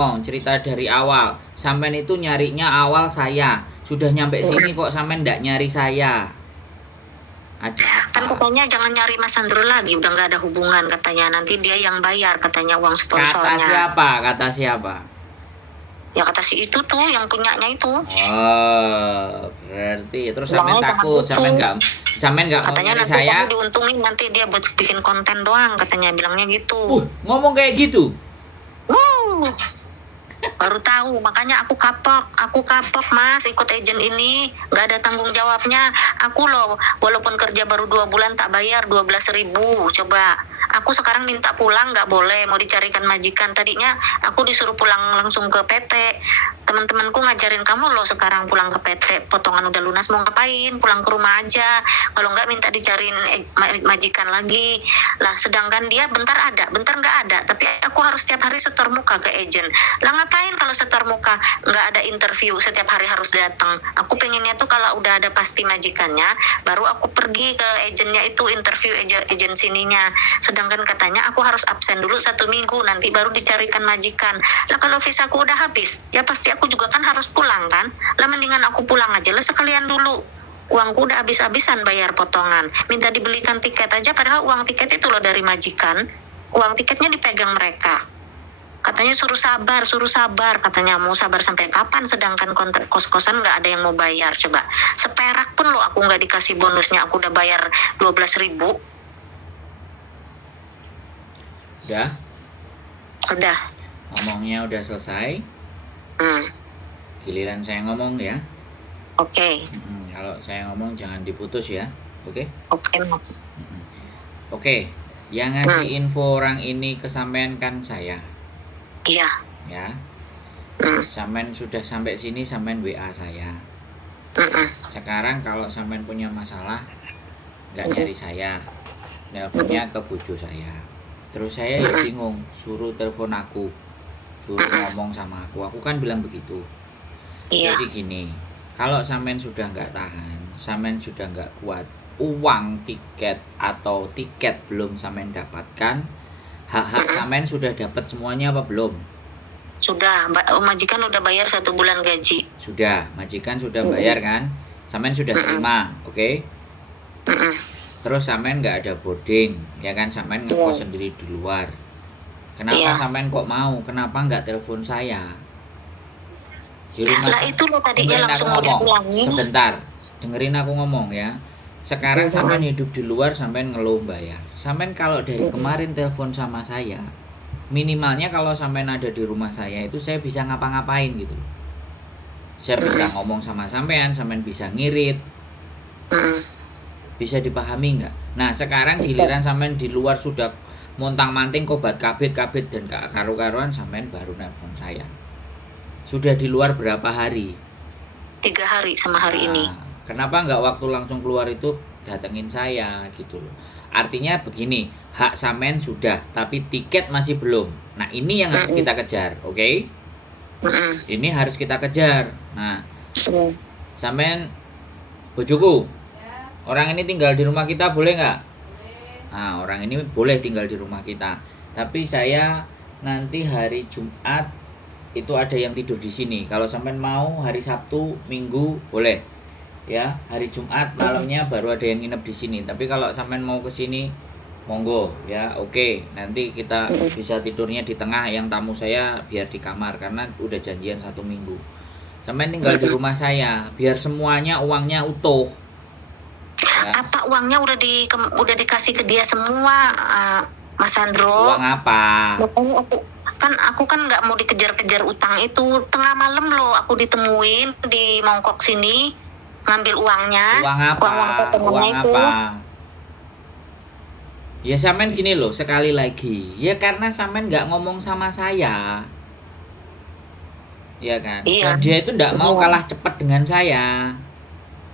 cerita dari awal. Sampean itu nyarinya awal saya. Sudah nyampe sini kok sampean ndak nyari saya. Ada Kan apa? katanya jangan nyari Mas Sandro lagi, udah nggak ada hubungan katanya. Nanti dia yang bayar katanya uang Kata sponsornya. siapa? Kata siapa? Ya kata si itu tuh yang punyanya itu. Oh, berarti terus sampean Bilangnya jangan takut, gitu. sampean nggak mau Katanya nyari nanti saya. kamu diuntungin, nanti dia buat bikin konten doang katanya, bilangnya gitu. Ngomong kayak gitu. Wuh, baru tahu, makanya aku kapok Mas ikut agent ini, nggak ada tanggung jawabnya. Aku loh walaupun kerja baru 2 bulan tak bayar 12.000. Coba aku sekarang minta pulang nggak boleh, mau dicarikan majikan. Tadinya aku disuruh pulang langsung ke PT. Teman-temanku ngajarin, kamu loh sekarang pulang ke PT, potongan udah lunas, mau ngapain, pulang ke rumah aja, kalau nggak minta dicariin majikan lagi lah. Sedangkan dia bentar ada bentar nggak ada, tapi aku harus setiap hari setor muka ke agent lah. Ngapain kalau setor muka, nggak ada interview setiap hari harus datang. Aku pengennya tuh kalau udah ada pasti majikannya, baru aku pergi ke agentnya itu, interview agent sininya. Sedangkan katanya aku harus absen dulu 1 minggu, nanti baru dicarikan majikan. Lah kalau visaku udah habis, ya pasti aku juga kan harus pulang kan. Lah mendingan aku pulang aja lah sekalian dulu. Uangku udah habis-habisan bayar potongan. Minta dibelikan tiket aja, padahal uang tiket itu loh dari majikan. Uang tiketnya dipegang mereka. Katanya suruh sabar katanya. Mau sabar sampai kapan, sedangkan kontrak kos-kosan nggak ada yang mau bayar. Coba seperak pun lo aku nggak dikasih bonusnya, aku udah bayar 12.000. Udah Ngomongnya udah selesai. Giliran saya ngomong ya. Oke. Kalau saya ngomong jangan diputus ya. Oke? Oke Mas. Oke, yang ngasih info orang ini ke sampean kan saya. Iya. Ya. Sampean sudah sampai sini, sampean WA saya. Sekarang kalau sampean punya masalah, nggak nyari saya, nelponnya ke bojo saya. Terus saya ya bingung, suruh telepon aku, suruh ngomong sama aku kan bilang begitu. Iya. Jadi gini, kalau sampean sudah nggak tahan, sampean sudah nggak kuat, uang tiket atau tiket belum sampean dapatkan, hak-hak sampean sudah dapat semuanya apa belum? Sudah, majikan udah bayar 1 bulan gaji. Sudah, majikan sudah bayar kan? Sampean sudah terima, oke? Terus sampean nggak ada boarding, ya kan? Sampean ngekos sendiri di luar. Kenapa sampean kok mau? Kenapa nggak telepon saya? Di rumah. Lah itu lo tadinya langsung mau dipulangi. Sebentar, dengerin aku ngomong ya. Sekarang sampean hidup di luar, sampean ngeluh bayar. Sampean kalau dari kemarin telepon sama saya, minimalnya kalau sampean ada di rumah saya itu saya bisa ngapa-ngapain gitu. Saya bisa ngomong sama sampean bisa ngirit. Bisa dipahami nggak? Nah sekarang giliran sampean di luar sudah montang-manting kobat kabit dan gak karu-karuan, sampean baru nelfon saya. Sudah di luar berapa hari? 3 hari sama hari ini. Kenapa nggak waktu langsung keluar itu datengin saya gitu loh. Artinya begini, hak sampean sudah, tapi tiket masih belum. Nah ini yang harus kita kejar, oke? Ini harus kita kejar. Nah, sampean bojoku, orang ini tinggal di rumah kita boleh nggak? Nah, orang ini boleh tinggal di rumah kita. Tapi saya nanti hari Jumat itu ada yang tidur di sini. Kalau sampean mau hari Sabtu, Minggu boleh. Ya, hari Jumat malamnya baru ada yang nginep di sini. Tapi kalau sampean mau ke sini, monggo ya. Oke, nanti kita bisa tidurnya di tengah, yang tamu saya biar di kamar karena udah janjian 1 minggu. Sampean tinggal di rumah saya, biar semuanya uangnya utuh. Ya. Apa uangnya udah dikasih ke dia semua, Mas Sandro? Uang apa? Aku kan nggak mau dikejar-kejar utang itu. Tengah malam loh aku ditemuin di Mongkok sini ngambil uangnya. Uang apa? Uang apa? Ya sampean gini loh, sekali lagi. Ya karena sampean nggak ngomong sama saya. Ya kan? Iya. Dan dia itu nggak mau kalah cepat dengan saya.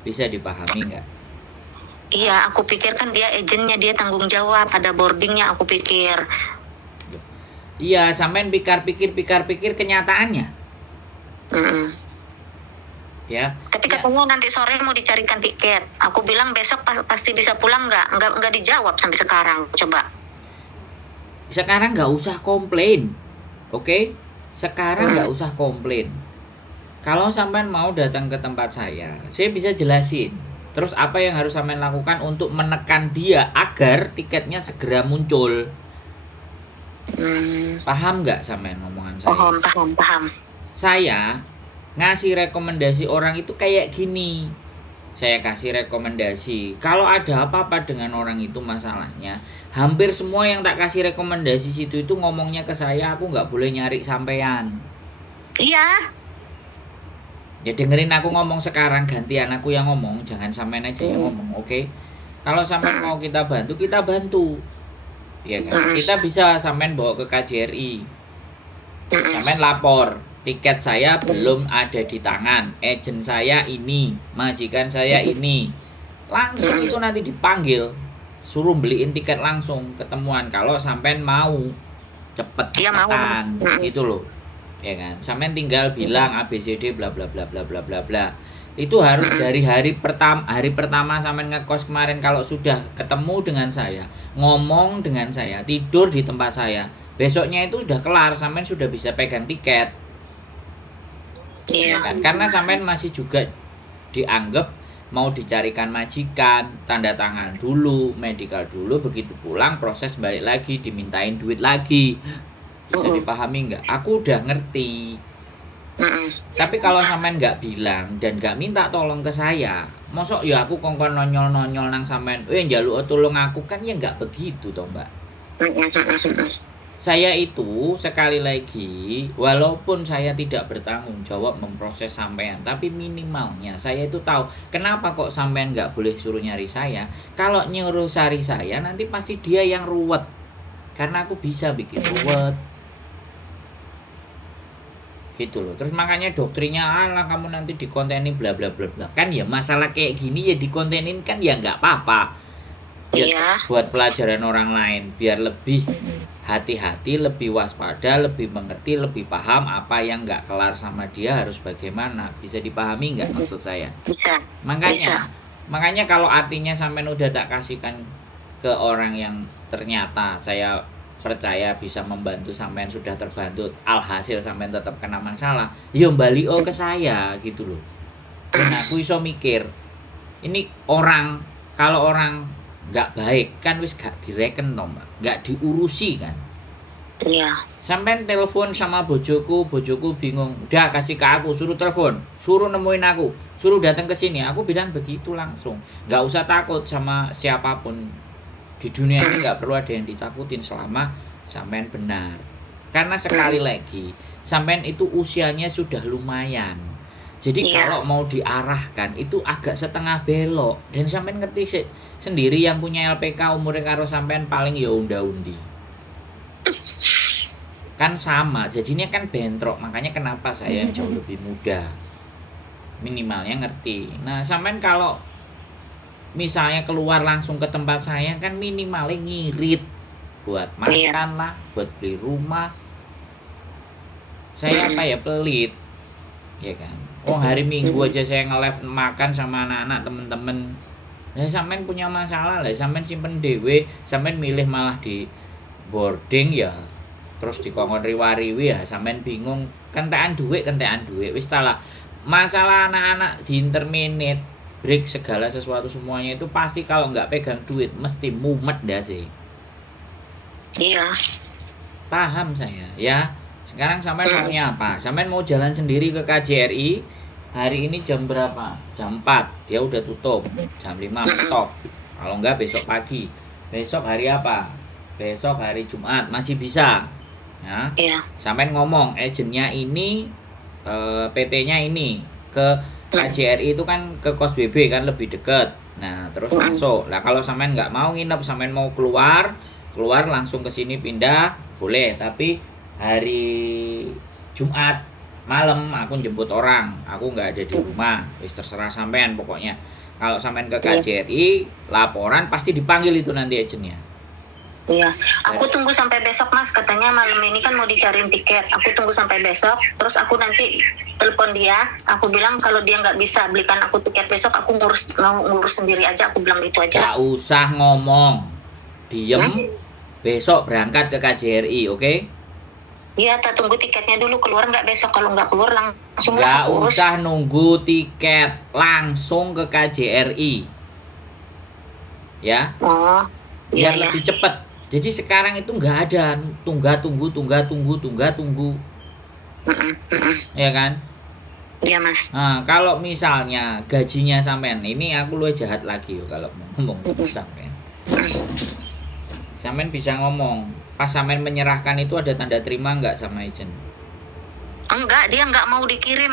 Bisa dipahami nggak? Iya, aku pikir kan dia agennya, dia tanggung jawab, ada boardingnya aku pikir. Iya, sampean pikir kenyataannya. Ya. Tapi katanya nanti sore mau dicarikan tiket. Aku bilang besok pasti bisa pulang nggak dijawab sampai sekarang. Coba. Sekarang nggak usah komplain, oke? Sekarang nggak usah komplain. Kalau sampean mau datang ke tempat saya bisa jelasin. Terus apa yang harus sampean lakukan untuk menekan dia agar tiketnya segera muncul. Paham nggak sampean omongan saya? Paham. Saya ngasih rekomendasi orang itu kayak gini. Saya kasih rekomendasi. Kalau ada apa-apa dengan orang itu masalahnya, hampir semua yang tak kasih rekomendasi situ itu ngomongnya ke saya, aku nggak boleh nyari sampean. Iya. Ya dengerin aku ngomong sekarang, gantian aku yang ngomong, jangan sampean aja yang ngomong, oke? Kalau sampean mau kita bantu. Ya kan? Kita bisa sampean bawa ke KJRI. Sampean lapor, tiket saya belum ada di tangan, agent saya ini, majikan saya ini. Langsung itu nanti dipanggil, suruh beliin tiket langsung ketemuan kalau sampean mau cepetan gitu loh. Ya kan? Sampean tinggal bilang ABCD bla bla bla bla bla bla bla. Itu harus dari hari pertama sampean ngekos kemarin, kalau sudah ketemu dengan saya, ngomong dengan saya, tidur di tempat saya, besoknya itu sudah kelar, sampean sudah bisa pegang tiket. Iya. Ya kan? Karena sampean masih juga dianggap mau dicarikan majikan, tanda tangan dulu, medical dulu, begitu pulang proses balik lagi, dimintain duit lagi. Bisa dipahami nggak? Aku udah ngerti. Tapi kalau sampean nggak bilang dan nggak minta tolong ke saya, mosok ya aku kongkon nonyol nang sampean, njaluk tolong aku, kan ya nggak begitu toh Mbak. Saya itu sekali lagi, walaupun saya tidak bertanggung jawab memproses sampean, tapi minimalnya saya itu tahu kenapa kok sampean nggak boleh suruh nyari saya. Kalau nyuruh cari saya nanti pasti dia yang ruwet, karena aku bisa bikin ruwet gitu loh. Terus makanya doktrinnya, alah kamu nanti dikontenin bla bla bla bla. Kan ya masalah kayak gini ya dikontenin kan ya nggak apa-apa. Ya, buat pelajaran orang lain biar lebih hati-hati, lebih waspada, lebih mengerti, lebih paham apa yang nggak kelar sama dia harus bagaimana. Bisa dipahami nggak maksud saya? Bisa. Makanya kalau artinya sampean udah tak kasihkan ke orang yang ternyata saya percaya bisa membantu, sampean sudah terbantu, alhasil sampean tetap kena masalah, yo balik ke saya gitu loh. Dan aku iso mikir, ini orang, kalau orang nggak baik kan wis gak direken no Mbak, nggak diurusi kan. Iya. Sampean telepon sama bojoku bingung, udah kasih ke aku, suruh telepon, suruh nemuin aku, suruh datang ke sini. Aku bilang begitu langsung, nggak usah takut sama siapapun. Di dunia ini nggak perlu ada yang ditakutin selama sampean benar. Karena sekali lagi, sampean itu usianya sudah lumayan. Jadi kalau mau diarahkan itu agak setengah belok. Dan sampean ngerti sendiri yang punya LPK umurnya karo sampean paling ya unda-undi. Kan sama, jadinya kan bentrok. Makanya kenapa saya jauh lebih muda. Minimalnya ngerti. Nah, sampean kalau misalnya keluar langsung ke tempat saya kan minimalnya ngirit buat makan lah, buat beli rumah. Saya apa ya, pelit, ya kan. Oh hari Minggu aja saya nge-live makan sama anak-anak temen-temen. Nah, sampean punya masalah lah, sampean simpen dewe, sampean milih malah di boarding ya, terus dikongkon riwa-riwi ya, sampean bingung, kentekan duit, wis lah. Masalah anak-anak di interminate, break segala sesuatu semuanya itu pasti kalau nggak pegang duit mesti mumet dah sih. Iya. Paham saya ya. Sekarang sampean maunya apa? Sampean mau jalan sendiri ke KJRI. Hari ini jam berapa? Jam 4. Dia udah tutup. Jam 5 stop. Kalau nggak besok pagi. Besok hari apa? Besok hari Jumat masih bisa. Ya. Iya. Sampean ngomong agennya ini, PT-nya ini ke KJRI itu kan ke Kos BB kan lebih deket. Nah terus masuk. Nah kalau sampean nggak mau nginep, sampean mau keluar langsung ke sini pindah boleh. Tapi hari Jumat malam aku jemput orang, aku nggak ada di rumah. Wis terserah sampean pokoknya. Kalau sampean ke KJRI laporan pasti dipanggil itu nanti agennya. Iya, aku tunggu sampai besok Mas, katanya malam ini kan mau dicariin tiket. Aku tunggu sampai besok, terus aku nanti telepon dia. Aku bilang kalau dia nggak bisa belikan aku tiket besok, aku ngurus sendiri aja. Aku bilang gitu aja. Gak usah ngomong, diem. Besok berangkat ke KJRI, oke? Iya, tak tunggu tiketnya dulu keluar nggak besok, kalau nggak keluar langsung Nggak lah aku urus. usah nunggu tiket, langsung ke KJRI. Ya, Oh, iya biar ya. lebih cepat. Jadi sekarang itu nggak ada tunggu, ya kan? Iya Mas. Nah, kalau misalnya gajinya sampean, ini aku lu jahat lagi yo kalau mau ngomong sampean. Sampean bisa ngomong, pas sampean menyerahkan itu ada tanda terima nggak sama agent? Enggak, dia nggak mau dikirim,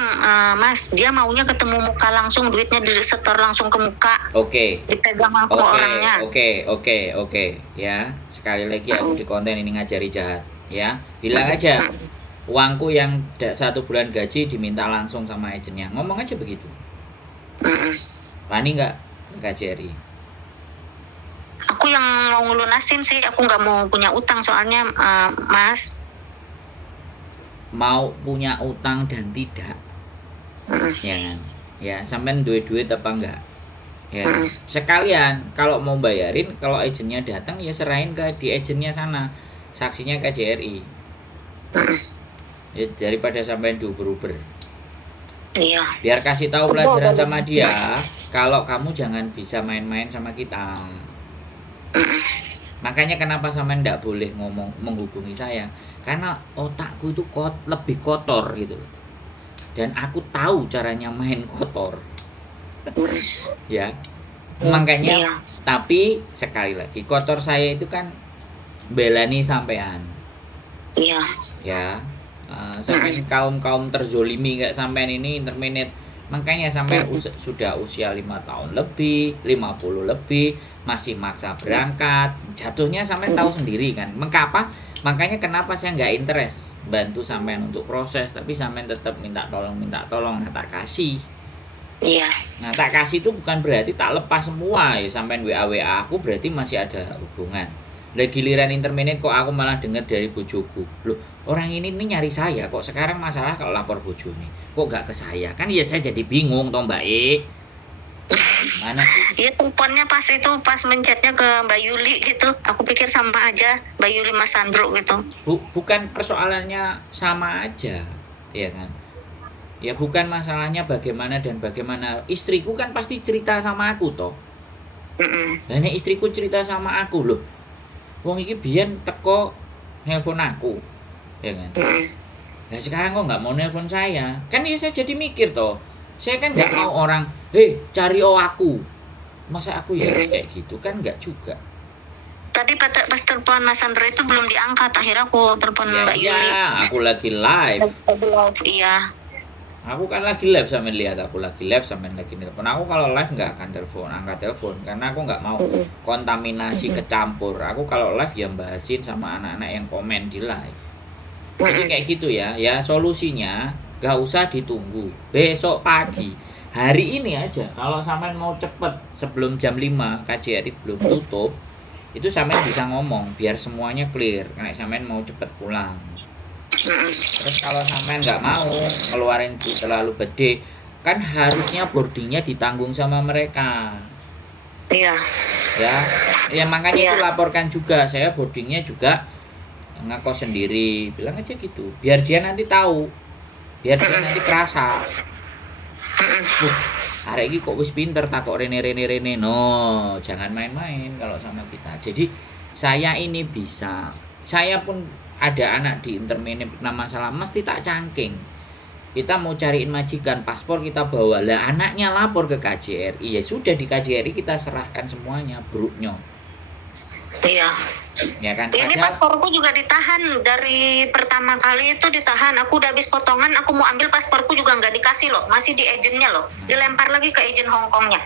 Mas. Dia maunya ketemu muka langsung, duitnya disetor langsung ke muka, Oke. dipegang langsung orangnya. Oke. Ya, sekali lagi aku di konten ini ngajari jahat. Ya, bilang aja uangku yang 1 bulan gaji diminta langsung sama agennya. Ngomong aja begitu. Wani nggak ke KJRI? Aku yang mau ngelunasin sih, aku nggak mau punya utang soalnya, Mas. Mau punya utang dan tidak, ya kan? Ya, sampean duit apa enggak? Ya, sekalian kalau mau bayarin, kalau agennya datang ya serahin ke di agennya sana, saksinya KJRI. Ya, daripada sampean diuber-uber. Iya. Biar kasih tahu pelajaran sama dia, kalau kamu jangan bisa main-main sama kita. Makanya kenapa sampean enggak boleh menghubungi saya? Karena otakku itu lebih kotor gitu. Dan aku tahu caranya main kotor. Ya. Makanya tapi sekali lagi, kotor saya itu kan belani sampean. Iya. Ya. Sampean kaum terzolimi kayak sampean ini interminate. Makanya sampai sudah usia 5 tahun lebih, 50 lebih, masih maksa berangkat. Jatuhnya sampai tahu sendiri kan. Makanya kenapa saya nggak interest bantu sampean untuk proses, tapi sampean tetap minta tolong. Nah, tak kasih. Iya. Nah, tak kasih itu bukan berarti tak lepas semua ya, sampean WA aku berarti masih ada hubungan. Lah giliran interminate kok aku malah dengar dari bojoku. Loh, orang ini nyari saya kok, sekarang masalah kalau lapor bojone. Kok gak ke saya? Kan ya saya jadi bingung toh Mbak E. Mana sih? Iya, teleponnya pas mencetnya ke Mbak Yuli gitu. Aku pikir sama aja Mbak Yuli Mas Sandro gitu. Bukan persoalannya sama aja, ya kan? Ya bukan masalahnya bagaimana dan bagaimana. Istriku kan pasti cerita sama aku toh. Nah, ini istriku cerita sama aku loh. Wong iki biyen teko nelpon aku, ya kan? Nah sekarang kok nggak mau nelpon saya? Kan ya saya jadi mikir toh. Saya kan nggak mau orang, cari aku. Masa aku ya kayak gitu kan nggak juga. Tadi pas telepon Mas Sandro itu belum diangkat, akhirnya aku telepon Mbak Yuli. Iya, aku lagi live. Iya. Aku kan lagi live, sampean lihat aku lagi live, sampean lagi nelpon. Aku kalau live nggak akan angkat telepon karena aku nggak mau kontaminasi kecampur. Aku kalau live ya bahasin sama anak-anak yang komen di live. Jadi kayak gitu ya. Ya solusinya nggak usah ditunggu. Besok pagi, hari ini aja. Kalau sampean mau cepet sebelum jam 5 KJRI belum tutup, itu sampean bisa ngomong biar semuanya clear. Karena sampean mau cepet pulang. Terus kalau sampean nggak mau ngeluarin duit terlalu gede, kan harusnya boardingnya ditanggung sama mereka. Iya. Ya makanya itu laporkan juga, saya boardingnya juga ngekos sendiri, bilang aja gitu. Biar dia nanti tahu, biar dia nanti kerasa. Hari ini kok wis pinter takok rene. No, jangan main-main kalau sama kita. Jadi saya ini bisa, saya pun ada anak di interminate pernah masalah, mesti tak cangking. Kita mau cariin majikan, paspor kita bawa, lah anaknya lapor ke KJRI, ya sudah di KJRI kita serahkan semuanya, bruknya. Iya. Ya kan? Ini pasporku juga ditahan dari pertama kali itu ditahan. Aku udah habis potongan, aku mau ambil pasporku juga nggak dikasih loh, masih di agennya loh, dilempar lagi ke agen Hongkongnya.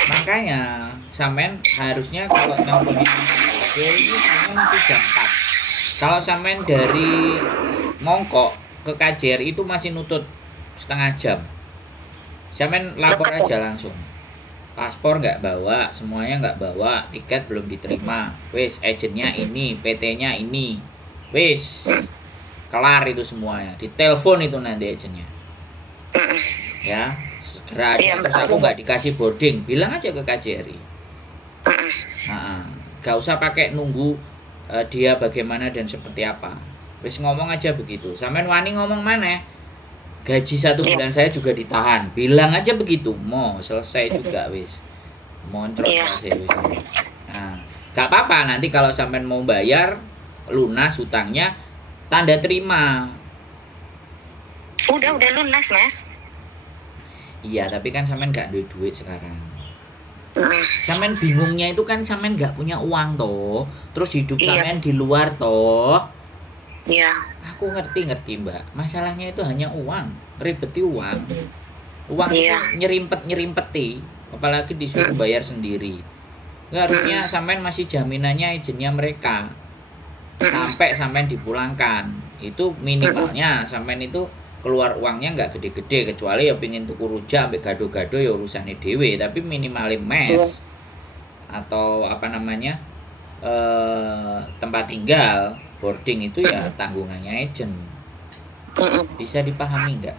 Makanya sampean harusnya kalau nelponin ini sebenarnya mesti jam 4. Kalau sampean dari Mongkok ke KJRI itu masih nutut setengah jam. Sampean lapor aja langsung. Paspor nggak bawa, semuanya nggak bawa, tiket belum diterima. Wis, agennya ini, PT-nya ini. Wis, kelar itu semuanya. Ditelepon itu nanti agennya. Ya, segera aja. Terus aku nggak dikasih boarding, bilang aja ke KJRI. Gak usah pakai nunggu dia bagaimana dan seperti apa. Wis ngomong aja begitu. Sampean wani ngomong mana? Gaji 1 bulan saya juga ditahan. Bilang aja begitu. Mau selesai juga wis. Moncrot Iya. lah sih wis. Nah, gak apa-apa nanti kalau sampean mau bayar lunas hutangnya tanda terima. Udah lunas, Mas. Iya, tapi kan sampean gak duit duit sekarang. Mm. Sampean bingungnya itu kan sampean gak punya uang toh. Terus hidup Iya. sampean di luar toh. Iya. Aku ngerti Mbak. Masalahnya itu hanya uang, ribeti uang. Uang Iya. itu nyerimpeti, apalagi disuruh bayar sendiri. Nggak, harusnya sampean masih jaminannya izinnya mereka. Sampai sampean dipulangkan. Itu minimalnya sampean itu keluar uangnya nggak gede-gede, kecuali ya pingin tuku rujak sampai gado-gado ya urusannya dewe, tapi minimalnya mes atau apa namanya tempat tinggal boarding itu ya tanggungannya agent. Bisa dipahami nggak?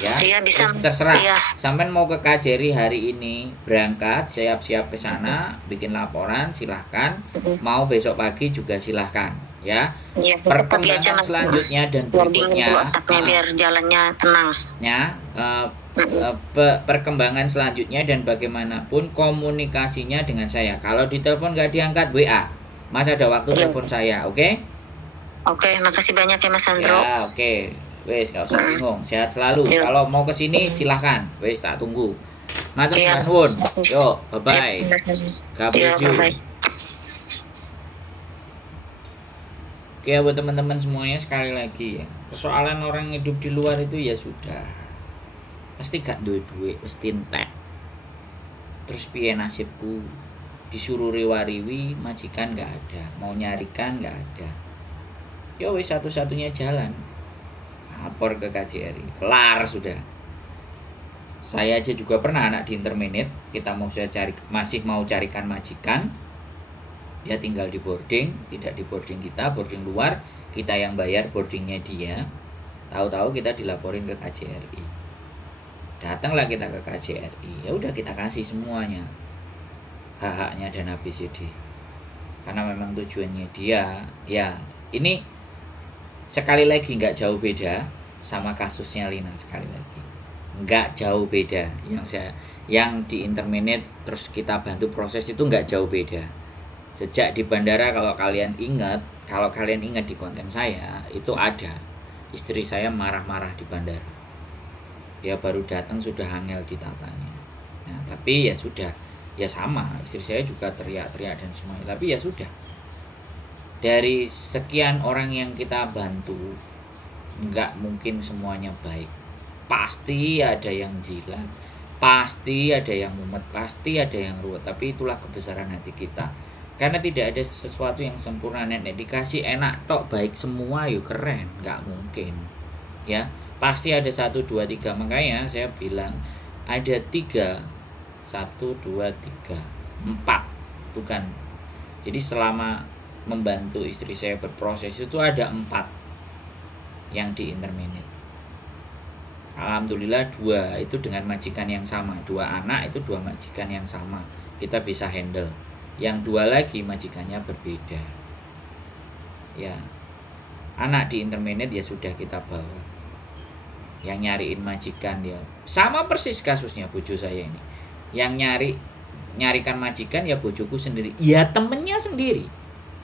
Ya, Iya, bisa. terserah. Iya. Sampean mau ke KJRI hari ini berangkat, siap-siap ke sana, bikin laporan, silahkan. Mau besok pagi juga silahkan, ya. Iya, Perkembangan selanjutnya dan berikutnya, biar jalannya tenang. ya, perkembangan selanjutnya dan bagaimanapun komunikasinya dengan saya. Kalau ditelepon nggak diangkat, WA. Mas ada waktu telepon saya, oke? Oke, makasih banyak ya Mas Sandro. Ya, oke. Wes, gak usah bingung. Sehat selalu. Kalau mau ke sini silahkan. Wes, tak tunggu. Matur nuwun. Yo, bye-bye. God bless you. Oke, buat teman-teman semuanya sekali lagi ya. Persoalan orang hidup di luar itu ya sudah. Pasti gak duit-duit, pasti entek. Terus piye nasibku? Disuruh riwariwi, majikan gak ada. Mau nyarikan gak ada. Ya wes, satu-satunya jalan lapor ke KJRI, kelar sudah. Saya aja juga pernah anak di intermediate, kita masih mau carikan majikan, dia tinggal di boarding, tidak di boarding kita, boarding luar, kita yang bayar boardingnya dia. Tahu-tahu kita dilaporin ke KJRI. Datanglah kita ke KJRI, ya udah kita kasih semuanya, hak-haknya dan ABCD. Karena memang tujuannya dia, ya ini sekali lagi nggak jauh beda sama kasusnya Lina, sekali lagi nggak jauh beda. Yang di intermediate terus kita bantu proses itu nggak jauh beda. Sejak di bandara, kalau kalian ingat di konten saya itu ada istri saya marah-marah di bandara. Dia baru datang sudah angel ditatanya. Nah tapi ya sudah, ya sama istri saya juga teriak-teriak dan semuanya. Tapi ya sudah, dari sekian orang yang kita bantu, nggak mungkin semuanya baik. Pasti ada yang jilat, pasti ada yang mumet, pasti ada yang ruwet. Tapi itulah kebesaran hati kita. Karena tidak ada sesuatu yang sempurna. Nenek dikasih enak tok baik semua, yuk keren, nggak mungkin. Ya, pasti ada 1, 2, 3. Makanya saya bilang ada 3, 1, 2, 3, 4, bukan. Jadi selama membantu istri saya berproses itu ada 4 yang di intermediate. Alhamdulillah 2 itu dengan majikan yang sama, 2 anak itu 2 majikan yang sama, kita bisa handle. Yang 2 lagi majikannya berbeda. Ya, anak di intermediate ya sudah kita bawa. Yang nyariin majikan dia sama persis kasusnya bojo saya ini. Yang nyarikan majikan ya bojoku sendiri, ya temennya sendiri.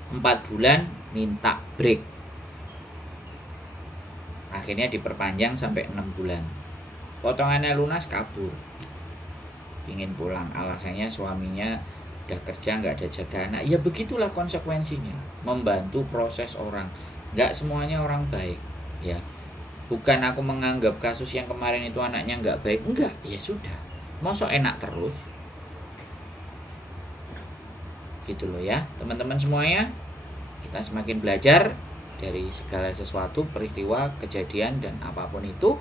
4 bulan minta break, akhirnya diperpanjang sampai 6 bulan. Potongannya lunas, kabur, ingin pulang, alasannya suaminya udah kerja nggak ada jaga anak. Ya begitulah konsekuensinya membantu proses orang. Nggak semuanya orang baik, ya. Bukan aku menganggap kasus yang kemarin itu anaknya nggak baik, enggak, ya sudah, mosok enak terus gitu loh ya teman-teman semuanya. Kita semakin belajar dari segala sesuatu, peristiwa, kejadian dan apapun itu.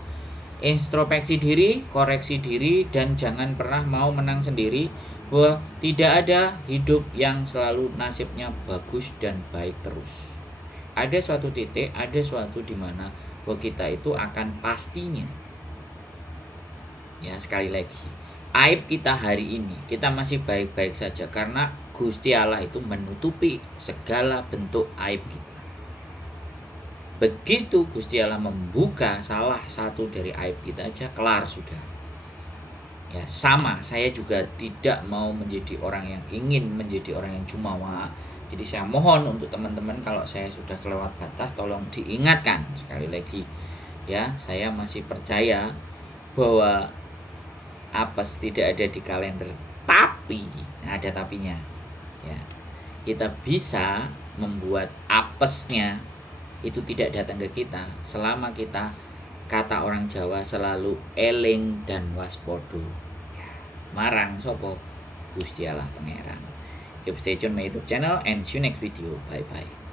Introspeksi diri, koreksi diri, dan jangan pernah mau menang sendiri. Bahwa tidak ada hidup yang selalu nasibnya bagus dan baik terus. Ada suatu titik, ada suatu dimana bahwa kita itu akan pastinya, ya sekali lagi, aib kita hari ini kita masih baik-baik saja karena Gusti Allah itu menutupi segala bentuk aib kita. Begitu Gusti Allah membuka salah satu dari aib kita aja, kelar sudah. Ya sama, saya juga tidak mau menjadi orang yang ingin menjadi orang yang jumawa. Jadi saya mohon untuk teman-teman, kalau saya sudah kelewat batas tolong diingatkan sekali lagi. Ya, saya masih percaya bahwa apes tidak ada di kalender, tapi ada tapinya. Ya, kita bisa membuat apesnya itu tidak datang ke kita selama kita, kata orang Jawa, selalu eling dan waspodo. Marang sopo Gusti Allah Pangeran. Keep stay tune my YouTube channel and see you next video. Bye bye.